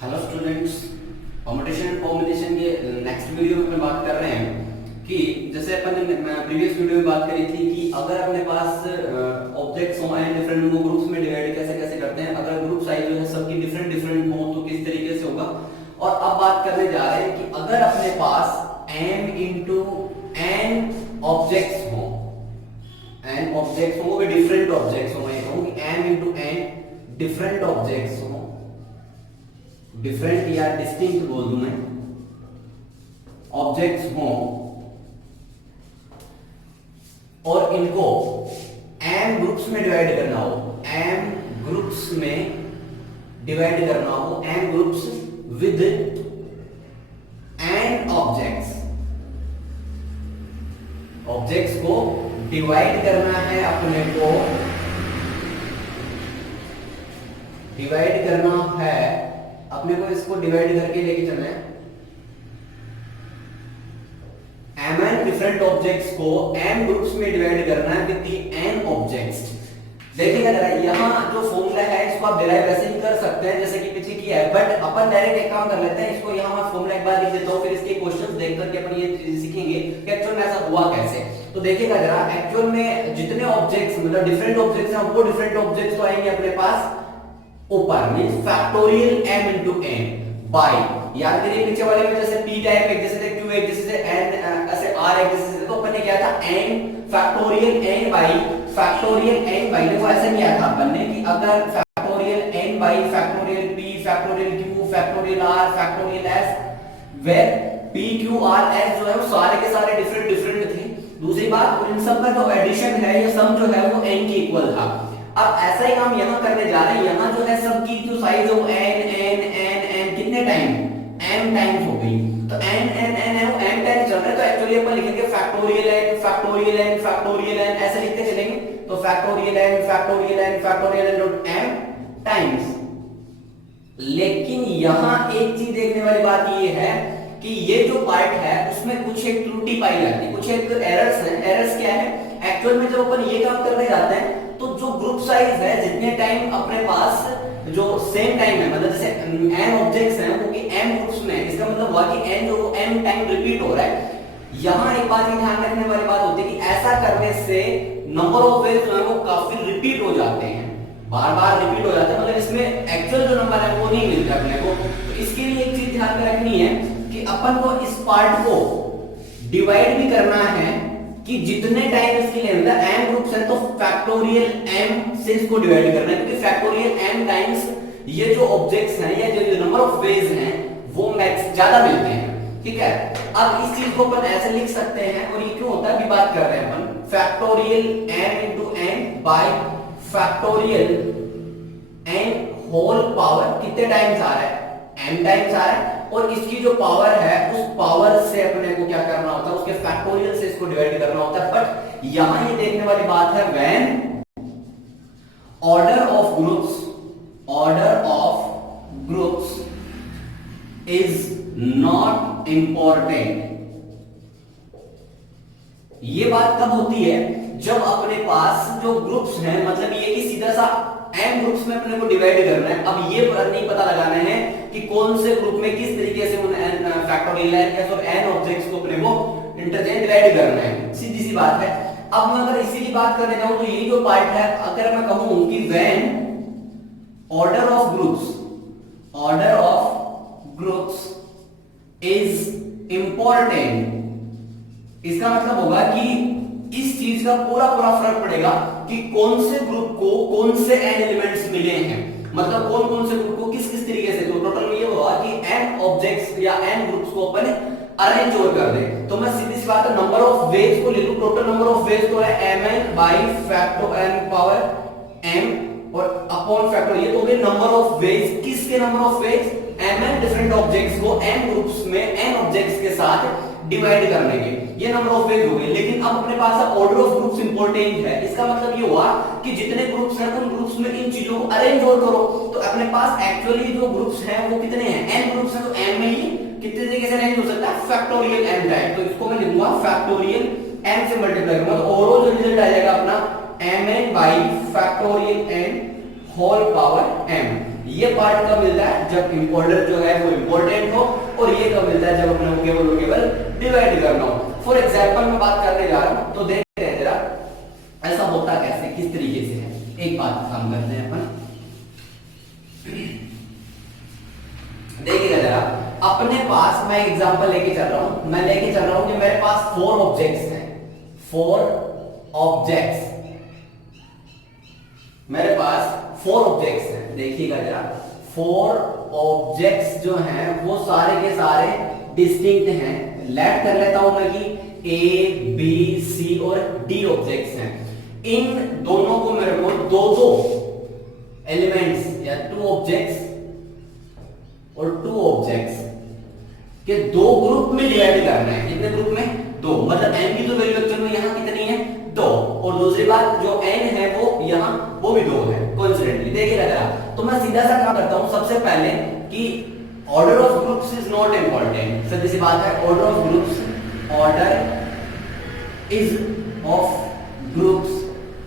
Hello students, permutation and combination के next video में अपन बात कर रहे हैं कि जैसे अपन ने प्रीवियस वीडियो में बात करी थी कि अगर अपने पास ऑब्जेक्ट्स हो एंड डिफरेंट उनको ग्रुप्स में डिवाइड कैसे कैसे करते हैं, अगर ग्रुप साइज जो है सबकी डिफरेंट डिफरेंट हो तो किस तरीके से होगा। और अब बात करने जा रहे हैं कि अगर अपने पास m इंटू n ऑब्जेक्ट्स हो, n ऑब्जेक्ट्स हो, वो डिफरेंट ऑब्जेक्ट्स हो, मैं कहूँ कि m into n different objects हो, डिफरेंट या डिस्टिंक्ट बोल दूं मैं, ऑब्जेक्ट्स हो और इनको m ग्रुप्स में डिवाइड करना हो, m ग्रुप्स में डिवाइड करना हो, m groups with n objects, objects को डिवाइड करना है, अपने को डिवाइड करना है, अपने को इसको डिवाइड करके लेके चलना है mn डिफरेंट ऑब्जेक्ट्स को m ग्रुप्स में डिवाइड करना है विद दी n ऑब्जेक्ट्स। देखिएगा जरा, यहाँ जो फॉर्मूला है इसको आप डिराइव वैसे ही कर सकते हैं जैसे कि पीछे किया है, बट अपन डायरेक्ट एक काम कर लेते हैं, इसको यहाँ मैं फॉर्मूला एक बार लिख देता हूँ, फिर इसके क्वेश्चंस देख करके अपन ये सीखेंगे कि एक्चुअल में ऐसा हुआ कैसे। तो देखिएगा जरा, एक्चुअल में जितने ऑब्जेक्ट्स मतलब डिफरेंट ऑब्जेक्ट्स हैं वो डिफरेंट ऑब्जेक्ट्स तो आएंगे अपने पास ऊपर, means factorial m into n by, याद करिए पीछे वाले में जैसे p टाइप एक जैसे थे, q एक जैसे थे, n ऐसे r एक जैसे थे, तो अपन ने क्या था n factorial n by factorial n by, देखो ऐसे किया था अपन ने कि अगर factorial n by factorial p factorial q factorial r factorial s, where p q r s जो है वो सारे के सारे डिफरेंट डिफरेंट थे। दूसरी बात, इन सब का जो एडिशन है या सम जो है वो n के इक्वल था। अब ऐसा ही काम यहां करने जा रहे हैं, यहां जो है सबकी जो साइज है वो n कितने टाइम m टाइम्स हो गई, तो n है वो m टाइम्स चल रहा है, तो एक्चुअली अपन लिखेंगे factorial n factorial n factorial n ऐसे लिखते चलेंगे, तो factorial n factorial n factorial n dot m times. लेकिन यहां एक चीज देखने वाली बात ये है कि ये जो पार्ट है उसमें कुछ एक त्रुटि पाई जाती है, कुछ एक एरर्स हैं। एरर्स क्या है, एक्चुअल में जब अपन ये काम करने जाते हैं तो जो ग्रुप साइज है जितने टाइम अपने पास जो सेम टाइम है, मतलब जैसे n ऑब्जेक्ट्स हैं वो कि m ग्रुप्स में, इसका मतलब हुआ कि n जो m टाइम रिपीट हो रहा है। यहां एक बात ध्यान रखने वाली बात होती है कि ऐसा करने से नंबर ऑफ वेज जो है वो काफी रिपीट हो जाते हैं, बार बार रिपीट हो जाते हैं, मतलब इसमें एक्चुअल जो नंबर है वो नहीं मिलता अपने को। तो इसके लिए एक चीज ध्यान में रखनी है कि अपन को इस पार्ट को डिवाइड भी करना है कि जितने टाइम इसके लिए मतलब m ग्रुप्स है तो फैक्टोरियल m से इसको डिवाइड करना है, क्योंकि फैक्टोरियल m टाइम्स ये जो ऑब्जेक्ट्स हैं या जो नंबर ऑफ वेज हैं वो मैक्स ज्यादा मिलते हैं, ठीक है। अब इस चीज को अपन ऐसे लिख सकते हैं, और ये क्यों होता है अभी बात कर रहे हैं अपन, factorial m into n by factorial n whole power कितने टाइम्स आ रहा है, m टाइम्स आ रहा है, और इसकी जो पावर है उस पावर से अपने को क्या करना होता है, उसके फैक्टोरियल से इसको डिवाइड करना होता है। बट यहां ये देखने वाली बात है, when order of groups is not important. ये बात कब होती है, जब अपने पास जो ग्रुप्स हैं, मतलब ये कि सीधा सा m ग्रुप्स में अपने को डिवाइड करना है। अब ये नहीं पता लगाना है कि कौन से ग्रुप में किस तरीके से उन फैक्टोरियल n और n ऑब्जेक्ट्स को अपने को इंटरचेंज डिवाइड करना है, सीधी सी बात है। अब मैं अगर इसी की बात करने जाऊं तो यही जो पार्ट है, अगर मैं कहूं कि when order of groups is important, इसका मतलब होगा कि इस चीज का पूरा फर्क पड़ेगा कि कौन से ग्रुप को कौन से n एलिमेंट्स मिले हैं, मतलब कौन कौन से ग्रुप को किस किस तरीके से। तो टोटल में ये होगा कि n ऑब्जेक्ट्स या n ग्रुप्स को अपन अरेंज और कर दे, तो मैं सीधी सी बात है नंबर ऑफ वेज को ले लूं, टोटल नंबर ऑफ वेज तो है mn by factor n power m और अपॉन फैक्टर, ये तो हो गए नंबर ऑफ वेज। किसके number of veg, mn different objects को n ग्रुप्स में n ऑब्जेक्ट्स के साथ डिवाइड करने के, ये नंबर ऑफ वेज हो गए। लेकिन अब अपने पास ऑर्डर ऑफ ग्रुप्स इंपॉर्टेंट है, इसका मतलब ये हुआ कि जितने ग्रुप्स हैं उन ग्रुप्स में इन चीजों को अरेंज और करो, तो अपने पास एक्चुअली जो ग्रुप्स हैं वो कितने हैं, n ग्रुप्स हैं, तो m में ही कितने तरीके से अरेंज हो सकता है, फैक्टोरियल n टाइप। तो इसको मैं लिखूंगा फैक्टोरियल n से मल्टीप्लाई करूंगा, तो ओवरऑल जो रिजल्ट आ जाएगा अपना mn by factorial n whole power m। ये पार्ट कब मिलता है, जब ऑर्डर जो है वो इंपॉर्टेंट हो, और ये कब मिलता है, जब अपने को केवल डिवाइड करना हो। फॉर एग्जांपल मैं बात करने जा रहा हूं, तो देख रहे हैं जरा ऐसा होता कैसे, किस तरीके से है। एक बात काम करते हैं अपन, देखिएगा जरा, अपने पास मैं एग्जांपल लेके चल रहा हूं, मैं लेके चल रहा हूं कि मेरे पास 4 ऑब्जेक्ट्स हैं, 4 ऑब्जेक्ट्स, मेरे पास 4 ऑब्जेक्ट्स हैं। देखिएगा जरा, 4 ऑब्जेक्ट्स जो हैं वो सारे के सारे डिस्टिंक्ट हैं। लेट कर लेता हूं मैं कि ए बी सी और डी ऑब्जेक्ट्स हैं। इन दोनों को मेरे को दो एलिमेंट्स या 2 ऑब्जेक्ट्स और 2 ऑब्जेक्ट्स के 2 ग्रुप में डिवाइड करना है। कितने ग्रुप में, 2, मतलब n की तो वैल्यू एक्चुअल में यहां कितनी है, 2, और दूसरी बात जो n है वो यहां वो भी 2 है कोइंसिडेंटली। देखिएगा जरा, तो मैं सीधा सा काम करता हूं सबसे पहले कि order of groups is not important. सीधी सी बात है, order of groups, order is of groups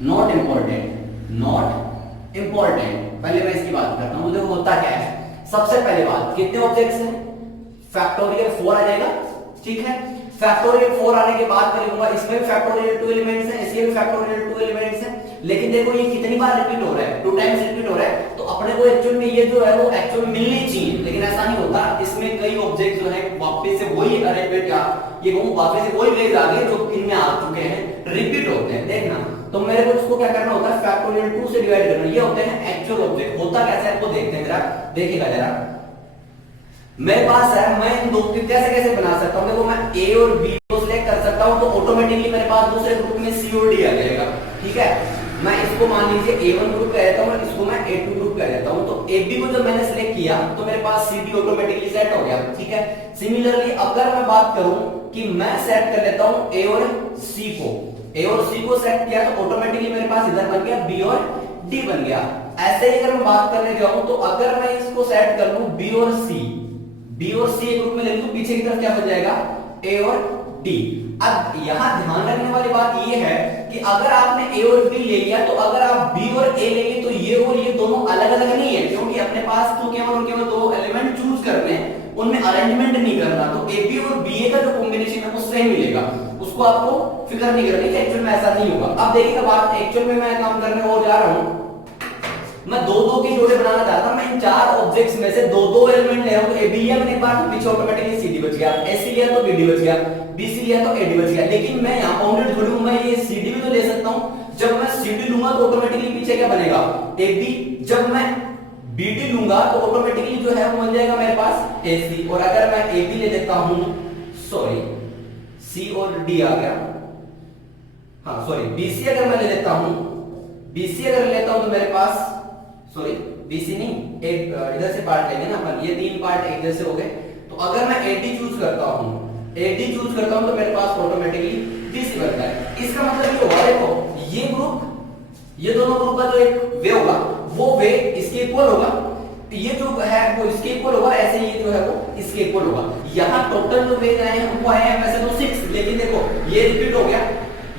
not important, not important. पहले मैं इसकी बात करता हूं, देखो होता क्या है। सबसे पहले बात, कितने ऑब्जेक्ट्स हैं, फैक्टोरियल 4 आ जाएगा, ठीक है। फैक्टोरियल 4 आने के बाद मैं लिखूंगा इसमें भी फैक्टोरियल 2 एलिमेंट्स हैं, इसमें भी फैक्टोरियल 2 एलिमेंट्स हैं। लेकिन देखो ये कितनी बार रिपीट हो रहा है, 2 टाइम्स रिपीट हो रहा है, तो अपने को एक्चुअल में ये जो है वो एक्चुअल मिलनी चाहिए, लेकिन ऐसा नहीं होता। इसमें कई ऑब्जेक्ट जो है वापस से वही अरेंजमेंट या ये कहूं वापस से वही वेज आ गए जो इनमें आ चुके हैं, रिपीट होते हैं। देखना, तो मेरे को इसको क्या करना होता है, फैक्टोरियल 2 से डिवाइड करना। ये होते हैं एक्चुअल ऑब्जेक्ट। होता कैसे है आपको देखते हैं जरा, देखिएगा जरा, मेरे पास है, मैं इन दो कैसे बना सकता हूं। देखो मैं ए और बी को सिलेक्ट कर सकता हूं, तो ऑटोमेटिकली मेरे पास दूसरे ग्रुप में सी और डी आ जाएगा, ठीक है। मैं इसको मान लीजिए A1 ग्रुप कह देता हूं और इसको मैं A2 ग्रुप कह देता हूं। तो AB को जब मैंने सिलेक्ट किया तो मेरे पास CD ऑटोमेटिकली सेट हो गया, ठीक है। सिमिलरली अगर मैं बात करूं कि मैं सेट कर लेता हूं A और C को, A और C को सेट किया तो ऑटोमेटिकली मेरे पास इधर बन गया B और D बन गया। ऐसे ही अगर मैं बात करने जाऊं तो अगर मैं इसको सेट कर लूं B और C एक ग्रुप में ले लूं तो पीछे की तरफ क्या हो जाएगा, A और D। अब यहां ध्यान रखने वाली बात ये है कि अगर आपने A और B ले लिया तो अगर आप B और A लेंगे तो ये और ये दोनों अलग अलग नहीं है, क्योंकि अपने पास तो केवल 2 एलिमेंट चूज करने हैं, उनमें अरेंजमेंट नहीं करना। तो AB और BA का जो कॉम्बिनेशन है वो सेम मिलेगा, उसको आपको फिक्र नहीं करनी, एक्चुअल में ऐसा नहीं होगा। अब देखिएगा बात, एक्चुअल में मैं काम करने और जा रहा हूं, मैं 2-2 की जोड़े बनाना चाहता हूं। मैं इन 4 ऑब्जेक्ट्स में से 2-2 एलिमेंट ले रहा हूं। तो AB लिया मैंने एक बार, तो पीछे ऑटोमेटिकली CD बच गया, AC लिया तो BD बच गया, BC लिया तो AD बच गया। लेकिन मैं यहां बाउंडेड थोड़ी हूं, मैं ये CD भी तो ले सकता हूं। जब मैं CD लूंगा तो ऑटोमेटिकली पीछे क्या बनेगा, AB। जब मैं BD लूंगा तो ऑटोमेटिकली जो है वो बन जाएगा मेरे पास AC। और अगर मैं AB ले लेता हूं, सॉरी C और D आ गया, हाँ सॉरी BC अगर मैं ले लेता हूं, BC अगर लेता हूं तो मेरे पास, सॉरी BC नहीं, एक इधर से पार्ट लेंगे ना अपन, ये 3 पार्ट एक जैसे हो गए। तो अगर मैं AD चूज करता हूं, AD चूज करता हूं तो मेरे पास ऑटोमेटिकली BC बनता है। इसका मतलब ये हुआ, देखो ये ग्रुप, ये दोनों ग्रुप का जो एक वे होगा वो वे इसके इक्वल होगा, ये जो है वो इसके इक्वल होगा, ऐसे ये जो है वो इसके इक्वल होगा। यहां टोटल जो वे आए हैं वो आए हैं वैसे तो 6, लेकिन देखो ये रिपीट हो गया,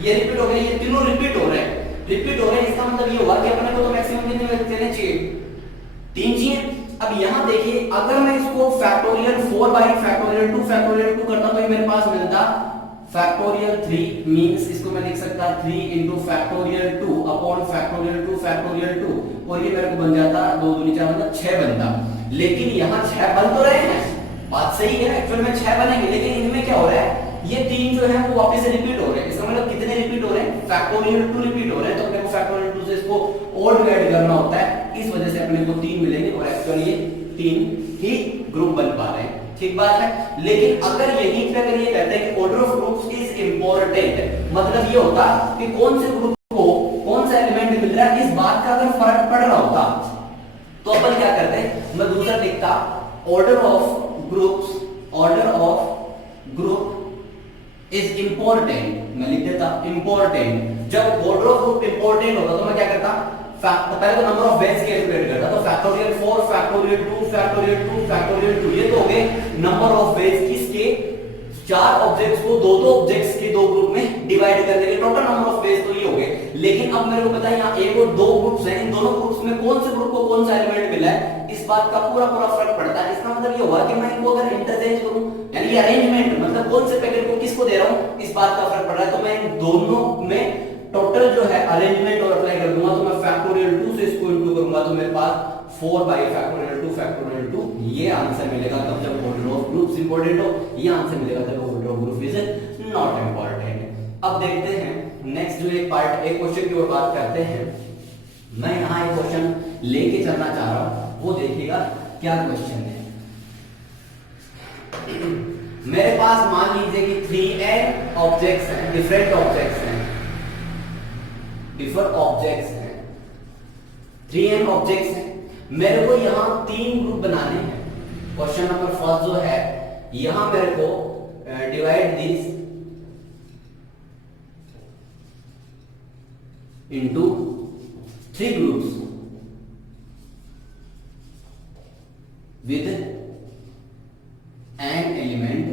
ये रिपीट हो गया, ये तीनों रिपीट हो रहे हैं, रिपीट हो रहे हैं। इसका मतलब ये होगा कि अपने को तो मैक्सिमम कितने देने चाहिए, 3 चाहिए। अब यहां देखिए, अगर मैं इसको फैक्टोरियल 4 बाई फैक्टोरियल 2 करता तो ये मेरे पास मिलता फैक्टोरियल 3, मींस इसको मैं लिख सकता 3 into फैक्टोरियल 2 अपॉन फैक्टोरियल 2 और ये मेरे को बन जाता 2 दूनी 4 मतलब 6 बनता। लेकिन यहां 6 बन तो रहे हैं, बात सही है, एक्चुअल में 6 बनेंगे, लेकिन इनमें क्या हो रहा है, ये 3 जो है वो वापस से रिपीट हो रहे हैं। इसका मतलब कितने रिपीट हो रहे हैं, फैक्टोरियल 2 रिपीट हो रहे हैं। तो अपने को फैक्टोरियल 2 से इसको और डिवाइड करना होता है, इस वजह से अपने को 3 मिलेंगे और एक्चुअली ये 3 ही ग्रुप बन पा रहे हैं, ठीक बात है। लेकिन अगर यही पे अगर ये कहते हैं कि order of groups is important, मतलब ये होता कि कौन से ग्रुप को कौन सा एलिमेंट मिल रहा है, इस बात का अगर फर्क पड़ रहा होता तो अपन क्या करते, मैं दूसरा लिखता order of group is important, मैं लिख देता इंपॉर्टेंट। जब ऑर्डर ऑफ ग्रुप इंपॉर्टेंट होता तो मैं क्या करता, तो पहले तो नंबर ऑफ वेज कैलकुलेट करता, तो फैक्टोरियल 4 फैक्टोरियल 2 फैक्टोरियल 2 फैक्टोरियल 2 ये तो हो गए नंबर ऑफ वेज किसके, 4 ऑब्जेक्ट्स को दो दो ऑब्जेक्ट्स के दो ग्रुप में डिवाइड करने के टोटल नंबर ऑफ वेज तो ये हो गए। लेकिन अब मेरे को पता है यहाँ एक और दो ग्रुप्स हैं, इन दोनों ग्रुप्स में कौन से ग्रुप को कौन सा एलिमेंट मिला है, इस बात का पूरा पूरा फर्क पड़ता है। इसका मतलब ये हुआ कि मैं इनको अगर इंटरचेंज करूं, यानी अरेंजमेंट मतलब कौन से पैकेट को किसको दे रहा हूं, इस बात का फर्क पड़ रहा है। तो मैं इन दोनों में टोटल जो है अरेंजमेंट और अप्लाई कर दूंगा। तो मैं फैक्टोरियल 2 से इसको इनटू करूंगा तो मेरे पास 4 बाई फैक्टोरियल 2 ये आंसर मिलेगा। तब जब ऑर्डर ऑफ ग्रुप्स इंपॉर्टेंट हो, ये आंसर मिलेगा जब order of group is not important. अब देखते हैं नेक्स्ट जो एक पार्ट, एक क्वेश्चन की ओर बात करते हैं। मैं यहां एक क्वेश्चन लेके चलना चाह रहा हूं, वो देखिएगा क्या क्वेश्चन है। मेरे पास मान लीजिए कि 3n ऑब्जेक्ट्स हैं, डिफरेंट ऑब्जेक्ट्स हैं, डिफरेंट ऑब्जेक्ट्स हैं, 3n ऑब्जेक्ट्स हैं। मेरे को यहां 3 ग्रुप बनाने हैं। क्वेश्चन नंबर फर्स्ट जो है, यहां मेरे को divide this into 3 groups with an element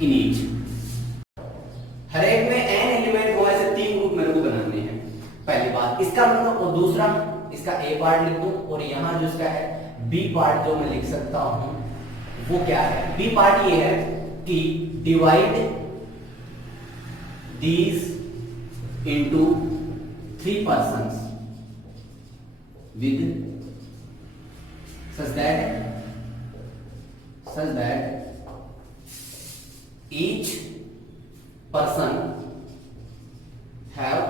in each। हर एक में n एलिमेंट हो, ऐसे 3 ग्रुप मेरे को बनाने हैं, पहली बात। इसका मतलब, और दूसरा इसका a पार्ट लिख दूं, और यहां जो इसका है b पार्ट जो मैं लिख सकता हूं वो क्या है। b पार्ट ये है कि divide these into 3 persons with such that each person have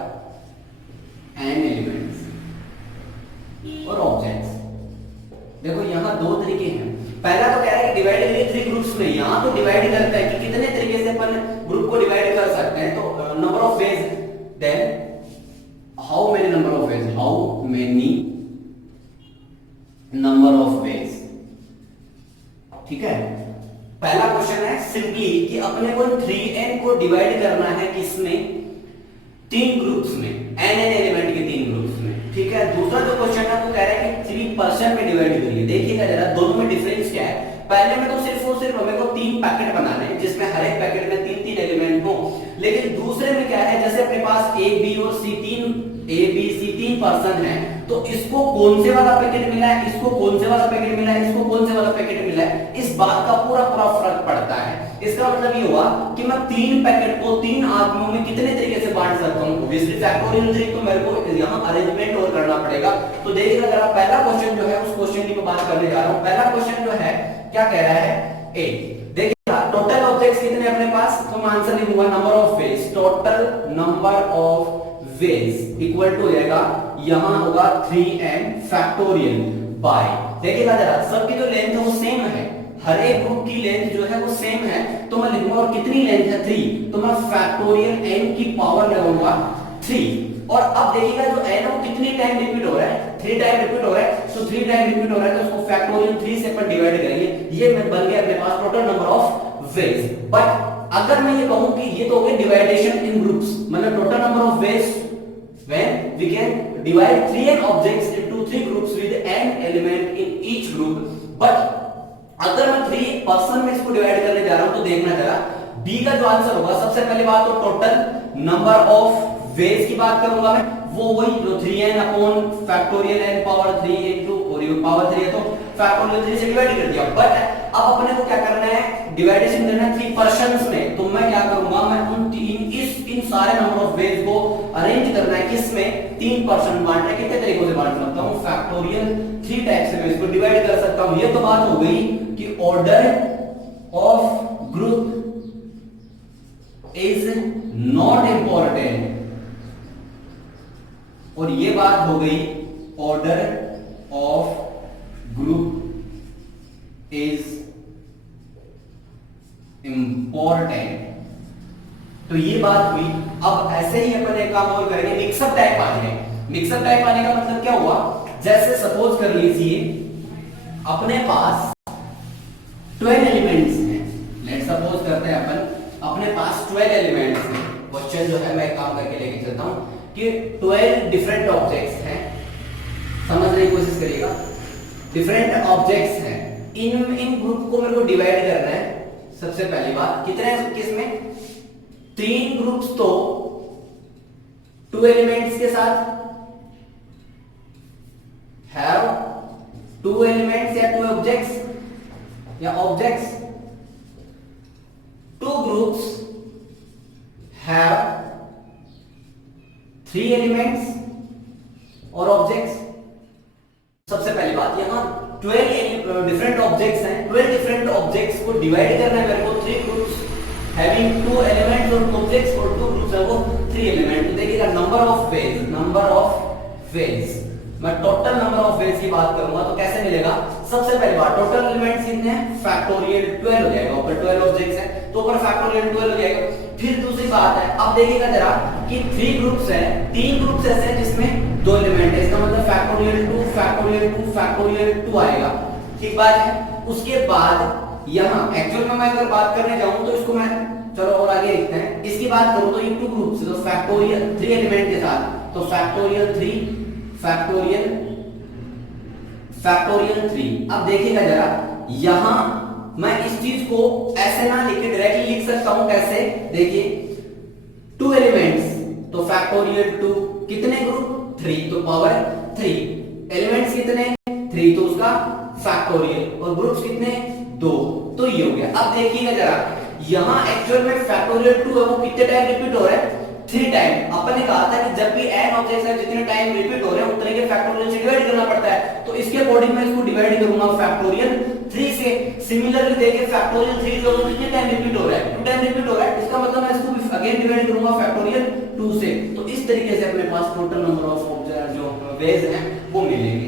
n elements और ऑब्जेक्ट्स। देखो यहां 2 तरीके हैं। पहला तो कह रहा है कि डिवाइड करिए 3 ग्रुप्स में। यहां तो डिवाइड करता है कि कितने तरीके से अपन ग्रुप को डिवाइड कर सकते हैं। तो number of ways, then how many number of ways, how many number of ways. ठीक है, पहला क्वेश्चन है सिंपली कि अपने को 3n को डिवाइड करना है किसमें, 3 ग्रुप्स में, n एलिमेंट के 3 ग्रुप्स में। ठीक है, दूसरा जो क्वेश्चन है वो कह रहा है कि 3% में डिवाइड करिए। देखिएगा जरा दोनों में डिफरेंस क्या है। पहले में तो सिर्फ और सिर्फ हमें को 3 पैकेट बनाने हैं जिसमें हर एक पैकेट में 3-3 एलिमेंट हो। लेकिन दूसरे में क्या है, जैसे अपने पास a b और c 3 पर्सन है, तो इसको कौन से वाला पैकेट मिला है, इसको कौन से वाला पैकेट मिला है, इसको कौन से वाला पैकेट मिला है, इस बात का पूरा पूरा फर्क पड़ता है। इसका मतलब ये हुआ कि मैं 3 पैकेट को 3 आदमियों में कितने तरीके से बांट सकता हूं। ऑब्वियसली फैक्टोरियल 3 तो मेरे को यहां अरेंजमेंट और करना पड़ेगा। तो देखिएगा जरा पहला क्वेश्चन जो है उस क्वेश्चन की मैं बात करने जा रहा हूं। पहला क्वेश्चन जो है क्या कह रहा है, ए। देखिएगा टोटल ऑब्जेक्ट्स कितने अपने पास, तो मैं आंसर लिखूंगा number of ways, total number of ways equal to हो जाएगा, यहां होगा 3n फैक्टोरियल बाय। देखिएगा जरा सबकी जो लेंथ है वो सेम है, हर एक ग्रुप की लेंथ जो है वो सेम है। तो मैं लिखूंगा, और कितनी लेंथ है 3, तो मैं फैक्टोरियल n की पावर लगाऊंगा 3। और अब देखिएगा जो n है वो कितनी टाइम रिपीट हो रहा है, 3 टाइम रिपीट हो रहा है। तो 3 टाइम रिपीट हो रहा है तो उसको फैक्टोरियल 3 से अपन डिवाइड करेंगे। ये बन गया अपने पास total number of ways. But अगर मैं ये कहूं कि ये तो हो गया डिवाइडेशन इन ग्रुप्स, मतलब total number of ways when we can divide 3n objects into 3 groups with n element in each group। but अगर मैं 3 पर्सन में इसको डिवाइड करने जा रहा हूं तो देखना जरा b का जो आंसर होगा, सबसे पहले बात तो टोटल नंबर ऑफ वेज की बात करूंगा मैं, वो वही जो 3n upon factorial n power 3 into, और ये पावर 3 है तो फैक्टोरियल 3 से डिवाइड कर दिया। बट अब अपने को क्या करना है, डिवाइडेशन करना है 3 पर्सन्स में। तो मैं क्या करूंगा, मैं उन इन सारे नंबर ऑफ वेज को अरेंज करना है किसमें, 3 पर्सन बांटना है। कितने तरीकों से बांट सकता हूं, फैक्टोरियल 3 टाइप से मैं इसको डिवाइड कर सकता हूं। ये तो बात हो गई कि order of group is not important, और ये बात हो गई order of group is important. तो ये बात हुई। अब ऐसे ही अपन एक काम और करेंगे, मिक्सअप टाइप आने। मिक्सअप टाइप आने का मतलब क्या हुआ, जैसे सपोज कर लीजिए अपने पास 12 एलिमेंट्स हैं। लेट्स सपोज करते हैं अपन अपने पास 12 एलिमेंट्स हैं। क्वेश्चन जो है मैं काम करके लेके चलता हूं कि 12 डिफरेंट ऑब्जेक्ट्स हैं, समझने की कोशिश करिएगा। डिफरेंट ऑब्जेक्ट्स हैं, इन ग्रुप को मेरे को डिवाइड करना है सबसे पहली बात कितने हैं किसमें, 3 ग्रुप्स तो 2 एलिमेंट्स के साथ, हैव 2 एलिमेंट्स या 2 ऑब्जेक्ट्स या ऑब्जेक्ट्स, 2 ग्रुप्स हैव 3 एलिमेंट्स और ऑब्जेक्ट्स। सबसे पहली बात यहां 12 डिफरेंट ऑब्जेक्ट्स हैं, 12 डिफरेंट ऑब्जेक्ट्स को डिवाइड करना है मेरे को 3 ग्रुप्स हैविंग 2 एलिमेंट्स और ऑब्जेक्ट्स और 2 ग्रुप्स है वो 3 एलिमेंट। तो देखिएगा नंबर ऑफ वेज मैं टोटल नंबर ऑफ वेज की बात करूंगा तो कैसे मिलेगा, सबसे पहली बात टोटल एलिमेंट्स कितने हैं, फैक्टोरियल 12 हो जाएगा, ऊपर 12 ऑब्जेक्ट्स हैं तो ऊपर फैक्टोरियल 12 हो जाएगा। फिर दूसरी बात है, अब देखिएगा जरा कि 3 ग्रुप्स हैं, 3 ग्रुप्स ऐसे हैं जिसमें 2 एलिमेंट है, इसका मतलब फैक्टोरियल 2 फैक्टोरियल 2 फैक्टोरियल 2 आएगा, ठीक बात है। उसके बाद यहां एक्चुअल में मैं अगर बात करने जाऊं तो इसको मैं चलो और आगे लिखते हैं, इसकी बात करूं तो ये 2 ग्रुप्स तो फैक्टोरियल 3 एलिमेंट के साथ तो फैक्टोरियल 3 फैक्टोरियल 3। अब देखिएगा जरा यहां मैं इस चीज को ऐसे ना लिख के डायरेक्टली लिख सकता हूं, कैसे देखिए 2 एलिमेंट्स तो फैक्टोरियल 2, कितने ग्रुप 3 तो पावर 3, एलिमेंट्स कितने 3 तो उसका फैक्टोरियल और ग्रुप्स कितने 2, तो ये हो गया। अब देखिएगा जरा यहां एक्चुअल में फैक्टोरियल 2 है वो कितने टाइम रिपीट हो रहा है, 3 टाइम। अपन ने कहा था कि जब भी n ऑब्जेक्ट्स है जितने टाइम रिपीट हो रहे हैं उतने के फैक्टोरियल से डिवाइड करना पड़ता है, तो इसके अकॉर्डिंग मैं इसको डिवाइड करूंगा फैक्टोरियल 3 से। सिमिलरली देखिए फैक्टोरियल 3 जो कितने टाइम रिपीट हो रहा है, 2 टाइम रिपीट हो रहा है, इसका मतलब मैं इसको अगेन डिवाइड करूंगा फैक्टोरियल 2 से। तो इस तरीके से अपने पास टोटल नंबर ऑफ ऑब्जेक्ट जो वेज हैं वो मिलेंगे।